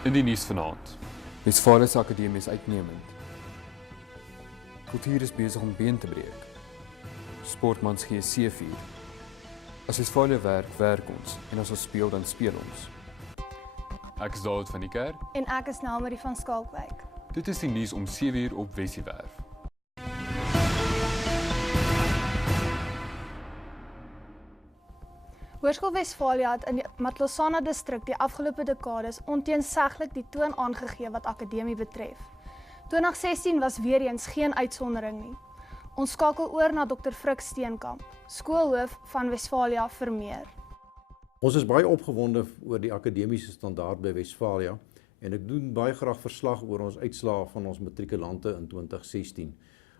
In die nuus vanaand. Westfalië se akademie is uitnemend. Kultuur is besig om been te breek. Sportmans gee C4. As Westfalië werk, werk ons. En as ons speel, dan speel ons. Ek is David van die Kerk. En ek is Nelmarie van Skalkwyk. Dit is die nuus om 7:00 op Wessiewerf. Hoërskool Westfalië het in die Matlosana distrik die afgelope dekades onteenseglik die toon aangegee wat akademie betref. 2016 was weer eens geen uitsondering nie. Ons skakel oor na Dr. Frik Steenkamp, skoolhoof van Westfalië vir meer. Ons is baie opgewonde oor die akademiese standaard by Westfalië en ek doen baie graag verslag oor ons uitslae van ons matrikulante in 2016.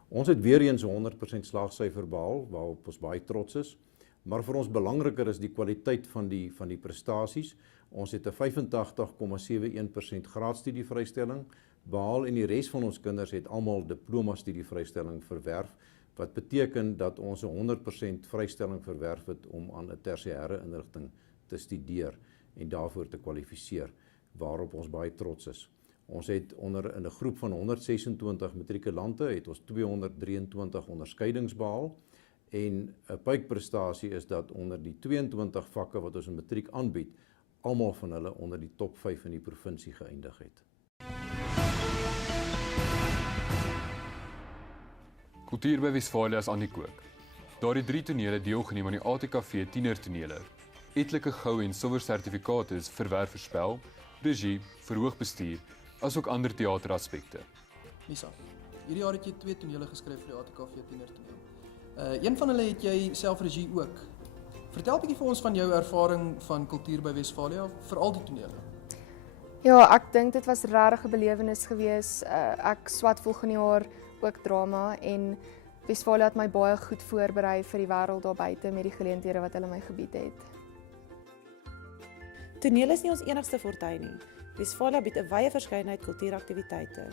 Ons het weer eens 100% slaagsyfer behaal, waarop ons baie trots is. Maar vir ons belangriker is die kwaliteit van die prestasies. Ons het 'n 85,71% graadstudievrystelling behaal en die res van ons kinders het almal diploma studievrystelling verwerf, wat beteken dat ons 'n 100% vrystelling verwerf het om aan 'n tersiêre inrigting te studeer en daarvoor te kwalifiseer, waarop ons baie trots is. Ons het in 'n groep van 126 matrikulante het ons 223 onderskeidings behaal. En 'n pypprestasie is dat onder die 22 vakke wat ons in matriek aanbied, almal van hulle onder die top 5 in die provinsie geëindig het. Kultuur by Westfalië is aan die kook. Daar het 3 tonele deelgeneem aan die ATKV tienertonele. Etlike goue en silwer sertifikate is verwerf vir spel, regie, verhoogbestuur, asook ander teateraspekte. Lisa, hierdie jaar het jy 2 tonele geskryf vir die ATKV tienertoneel. Een van hulle het jy self regie ook. Vertel 'n bietjie vir ons van jou ervaring van kultuur by Westfalië, veral die tonele. Ja, ek dink dit was regtig 'n belewenis geweest. Ek swat volgende jaar ook drama en Westfalië het my baie goed voorberei vir die wêreld daar buite met die geleenthede wat hulle my gebied het. Toneel is nie ons enigste fortuin nie. Westfalië bied 'n wye verskeidenheid kultuuraktiwiteite.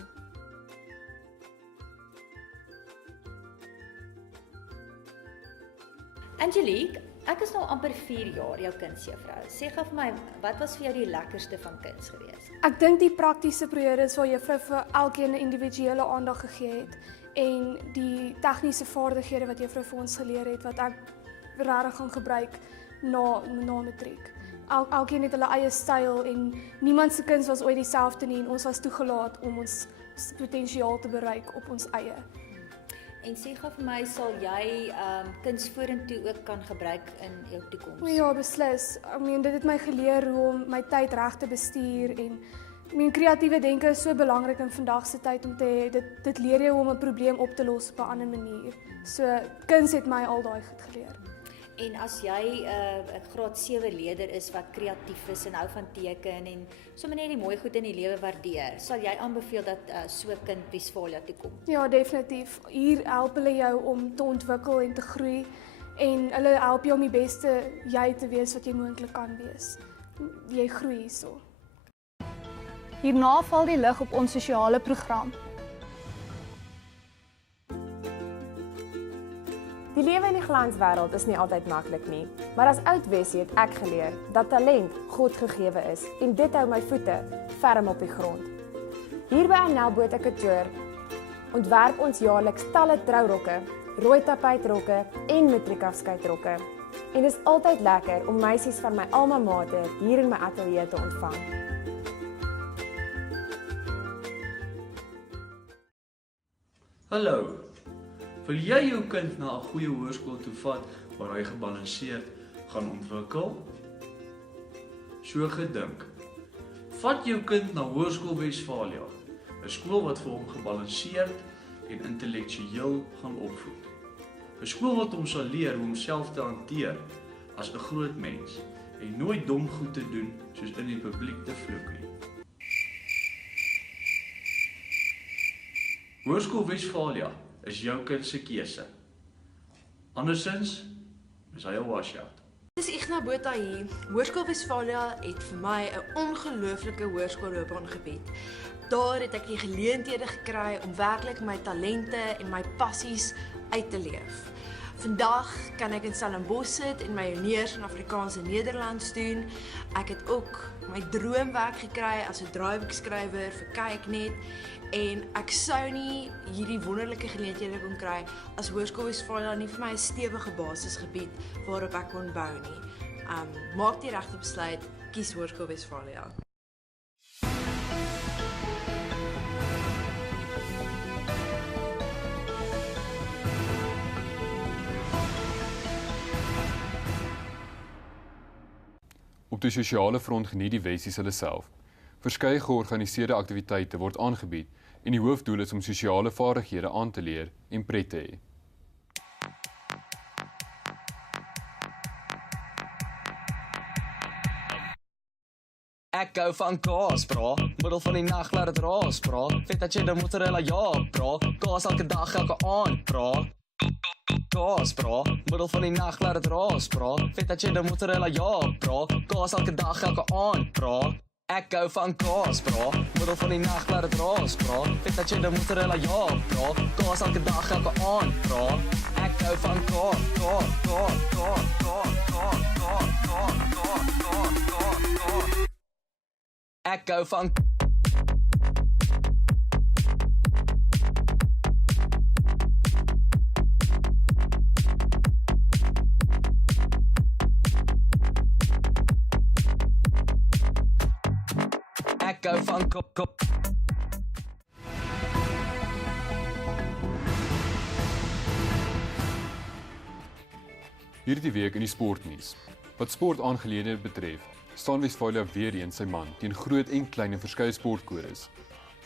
Angelique, ek is nou amper 4 jaar jou kunsjuffrou. Sê gou vir my, wat was vir jou die lekkerste van kuns gewees? Ek dink die praktiese periodes waar juffrou vir elkeen 'n individuele aandag gegee het en die tegniese vaardighede wat juffrou vir ons geleer het wat ek regtig gaan gebruik na matriek. Elkeen het hulle eie styl en niemand se kuns was ooit dieselfde nie en ons was toegelaat om ons potensiaal te bereik op ons eie. En sê gou vir my, sal jy kuns vorentoe ook kan gebruik in jou toekoms? Ja, beslis. Dit het my geleer hoe om my tyd reg te bestuur en kreatiewe denke is so belangrik in vandag se tyd om te hê. Dit leer jou om 'n probleem op te los op 'n ander manier. So kuns het my al daai goed geleer. En as jy 'n graad 7 leerder is wat kreatief is en hou van teken en sommer net die mooi goed in die lewe waardeer, sal jy aanbeveel dat so 'n kind Westfalië toe kom? Ja, definitief. Hier help hulle jou om te ontwikkel en te groei en hulle help jou om die beste jy te wees wat jy moontlik kan wees. Jy groei hierso. Hierna val die lig op ons sosiale program. Die lewe in die glanswêreld is nie altyd maklik nie, maar as oud Wessie het ek geleer dat talent God gegewe is en dit hou my voete ferm op die grond. Hier by Annel Botha Couture ontwerp ons jaarliks talle trourokke, rooi tapijtrokke en matriekafskeidrokke. En dit is altyd lekker om meisies van my alma mater hier in my ateljee te ontvang. Hallo. Wil jy jou kind na 'n goeie hoërskool toe vat waar hy gebalanseerd gaan ontwikkel? So gedink. Vat jou kind na Hoërskool Westfalië, 'n skool wat vir hom gebalanseerd en intellektueel gaan opvoed. 'n Skool wat hom sal leer hoe om homself te hanteer as 'n groot mens en nooit dom goed te doen soos in die publiek te vloek nie. Hoërskool Westfalië is jou kind se keuse. Andersins is hy 'n washout. Dis Ignas Botha hier. Hoërskool Westfalië het vir my 'n ongelooflike hoërskoolloopbaan gebied. Daar het ek die geleenthede gekry om werklik my talente en my passies uit te leef. Vandag kan ek in Stellenbosch sit en my honeurs in Afrikaans en Nederlands doen. Ek het ook my droomwerk gekry as 'n draaiboekskrywer vir Kyknet en ek sou nie hierdie wonderlike geleenthede kon kry as Hoërskool Wesfalia nie vir my 'n stewige basisgebied waarop ek kon bou nie. Maak die regte besluit, kies Hoërskool Wesfalia. Op die sosiale front geniet die Wessies hulle self. Verskeie georganiseerde aktiwiteite word aangebied en die hoofdoel is om sosiale vaardighede aan te leer en pret te hê. Ek hou van kaas, bra. Middel van die nag laat dit raas, bra. Fettuccine mozzarella, ja, bra. Kaas elke dag, elke aand, bra. Kaas, bra. Middel van die nag laat dit raas, bra. Fettuccine mozzarella, ja, bra. Kaas elke dag, elke aand, bra. Ek hou van kaas, bra. Middel van die nag laat dit raas, bra. Fettuccine mozzarella, ja, bra. Kaas elke dag, elke aand, bra. Ek hou van kaas, kaas, kaas, kaas, kaas, kaas, kaas, kaas, kaas, kaas, kaas. Ek hou van Ek hou van kop. Hierdie week in die sportnuus. Wat sportaangeleenthede betref, staan Wesfalia weer eens sy man teen groot en klein en verskeie sportkodes.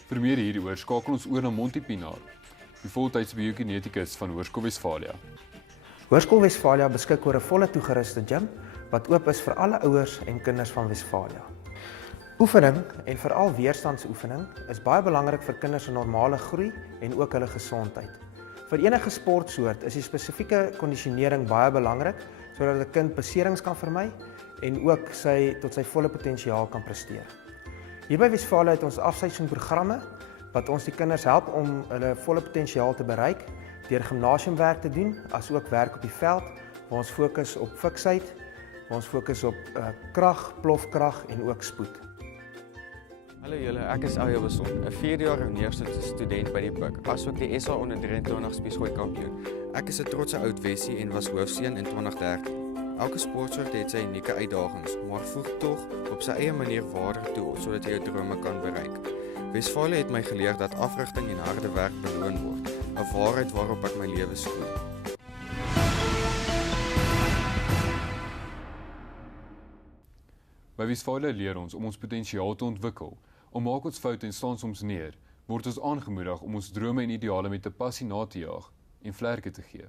Vir meer hieroor skakel ons oor na Monty Pinaar, die voltydse biokineticus van Hoërskool Wesfalia. Hoërskool Wesfalia beskik oor 'n volle toegeruste gym wat oop is vir alle ouers en kinders van Wesfalia. Oefening en veral weerstandsoefening is baie belangrik vir kinders se normale groei en ook hulle gesondheid. Vir enige sportsoort is die spesifieke kondisionering baie belangrik sodat 'n kind beserings kan vermy en ook tot sy volle potensiaal kan presteer. Hier by Wesfalia het ons afseisoenprogramme wat ons die kinders help om hulle volle potensiaal te bereik deur gimnasiumwerk te doen, asook werk op die veld waar ons fokus op fiksheid, waar ons fokus op krag, plofkrag en ook spoed. Hallo julle, ek is Eljo Beson, 'n 4-jarige neerste student by die PUK, asook die SA onder 23 spiesgooi kampioen. Ek is 'n trotse oud Wessie en was hoofseun in 2013. Elke sportsoort het sy unieke uitdagings, maar voeg tog op sy eie manier waarde toe sodat jy jou drome kan bereik. Wesfalia het my geleer dat afrigting en harde werk beloon word, 'n waarheid waarop ek my lewe skool. By Wesfalia leer ons om ons potensiaal te ontwikkel. Om maak ons foute en staan soms neer, word ons aangemoedig om ons drome en ideale met 'n passie na te jaag en vlerke te gee.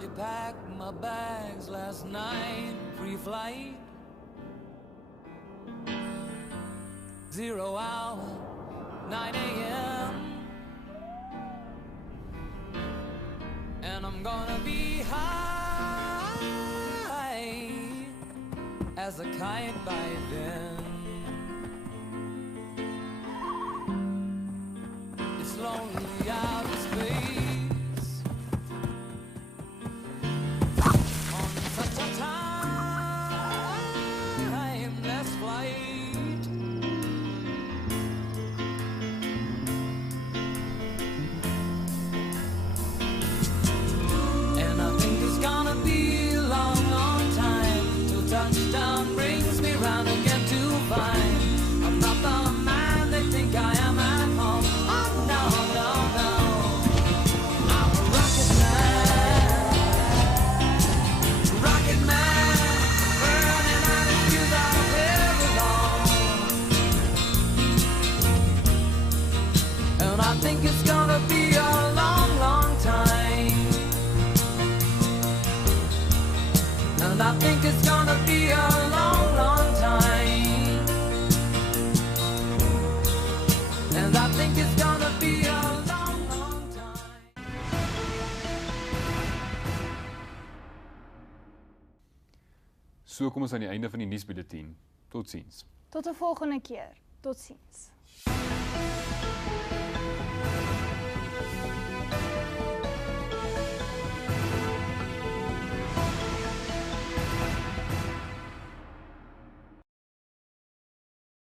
She packed my bags last night, pre-flight. 0 hour, 9 a.m. And I'm gonna be high as a kite by then. It's lonely out in space. I think it's gonna be a long, long time. And I think it's gonna be So kom ons aan die einde van die nuusbulletin. Totsiens. Tot 'n volgende keer. Totsiens.